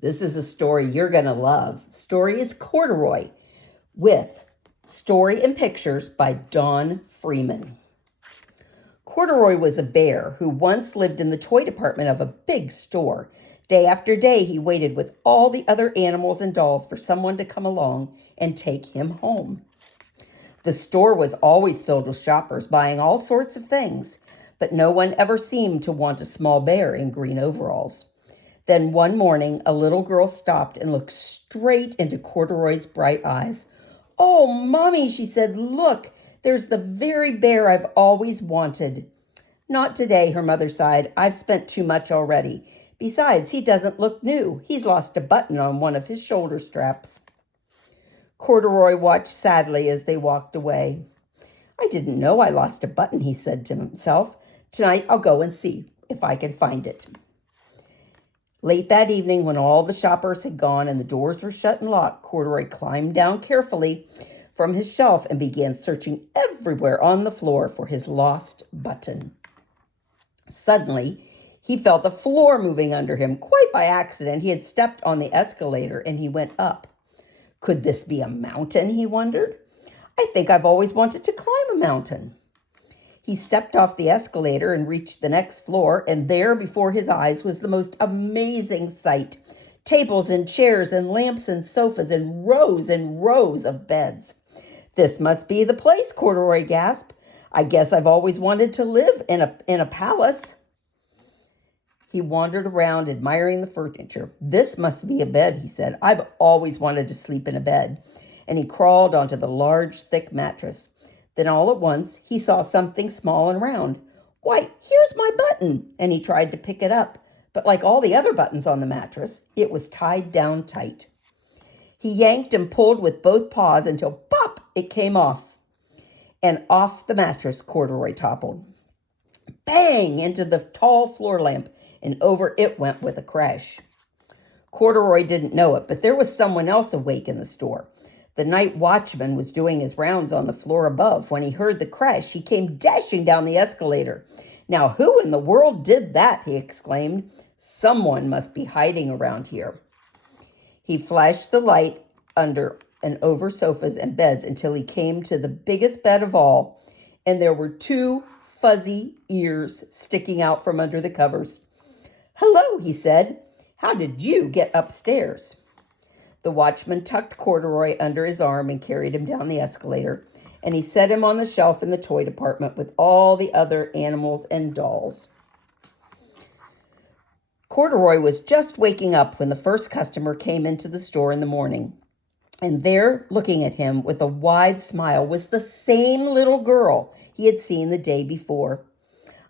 This is a story you're going to love. The story is Corduroy with story and pictures by Don Freeman. Corduroy was a bear who once lived in the toy department of a big store. Day after day, he waited with all the other animals and dolls for someone to come along and take him home. The store was always filled with shoppers buying all sorts of things, but no one ever seemed to want a small bear in green overalls. Then one morning, a little girl stopped and looked straight into Corduroy's bright eyes. "Oh, Mommy," she said, "look, there's the very bear I've always wanted." "Not today," her mother sighed. "I've spent too much already. Besides, he doesn't look new. He's lost a button on one of his shoulder straps." Corduroy watched sadly as they walked away. "I didn't know I lost a button," he said to himself. "Tonight I'll go and see if I can find it." Late that evening, when all the shoppers had gone and the doors were shut and locked, Corduroy climbed down carefully from his shelf and began searching everywhere on the floor for his lost button. Suddenly, he felt the floor moving under him. Quite by accident, he had stepped on the escalator and he went up. Could this be a mountain, he wondered? "I think I've always wanted to climb a mountain." He stepped off the escalator and reached the next floor, and there before his eyes was the most amazing sight. Tables and chairs and lamps and sofas and rows of beds. "This must be the place," Corduroy gasped. "I guess I've always wanted to live in a palace." He wandered around admiring the furniture. "This must be a bed," he said. "I've always wanted to sleep in a bed." And he crawled onto the large, thick mattress. Then all at once, he saw something small and round. "Why, here's my button!" And he tried to pick it up. But like all the other buttons on the mattress, it was tied down tight. He yanked and pulled with both paws until, pop, it came off. And off the mattress Corduroy toppled. Bang! Into the tall floor lamp, and over it went with a crash. Corduroy didn't know it, but there was someone else awake in the store. The night watchman was doing his rounds on the floor above. When he heard the crash, he came dashing down the escalator. "Now, who in the world did that?" he exclaimed. "Someone must be hiding around here." He flashed the light under and over sofas and beds until he came to the biggest bed of all, and there were two fuzzy ears sticking out from under the covers. "Hello," he said. "How did you get upstairs?" The watchman tucked Corduroy under his arm and carried him down the escalator, and he set him on the shelf in the toy department with all the other animals and dolls. Corduroy was just waking up when the first customer came into the store in the morning. And there, looking at him with a wide smile, was the same little girl he had seen the day before.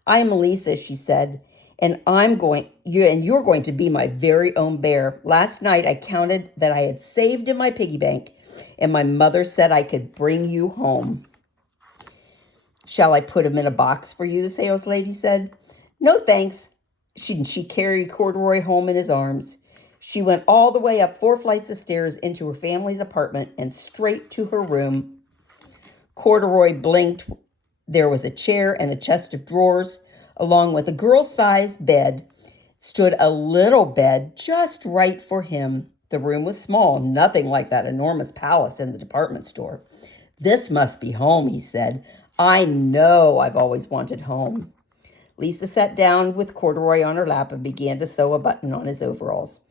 "I'm Lisa," she said. "And you're going to be my very own bear. Last night I counted that I had saved in my piggy bank, and my mother said I could bring you home." "Shall I put him in a box for you?" the sales lady said. "No, thanks." She carried Corduroy home in his arms. She went all the way up 4 flights of stairs into her family's apartment and straight to her room. Corduroy blinked. There was a chair and a chest of drawers. Along with a girl-sized bed stood a little bed just right for him. The room was small, nothing like that enormous palace in the department store. "This must be home," he said. "I know I've always wanted home." Lisa sat down with Corduroy on her lap and began to sew a button on his overalls.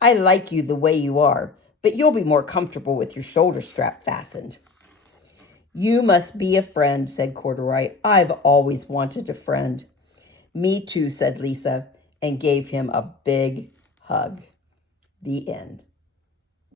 "I like you the way you are, but you'll be more comfortable with your shoulder strap fastened." "You must be a friend," said Corduroy. "I've always wanted a friend." "Me too," said Lisa, and gave him a big hug. The end.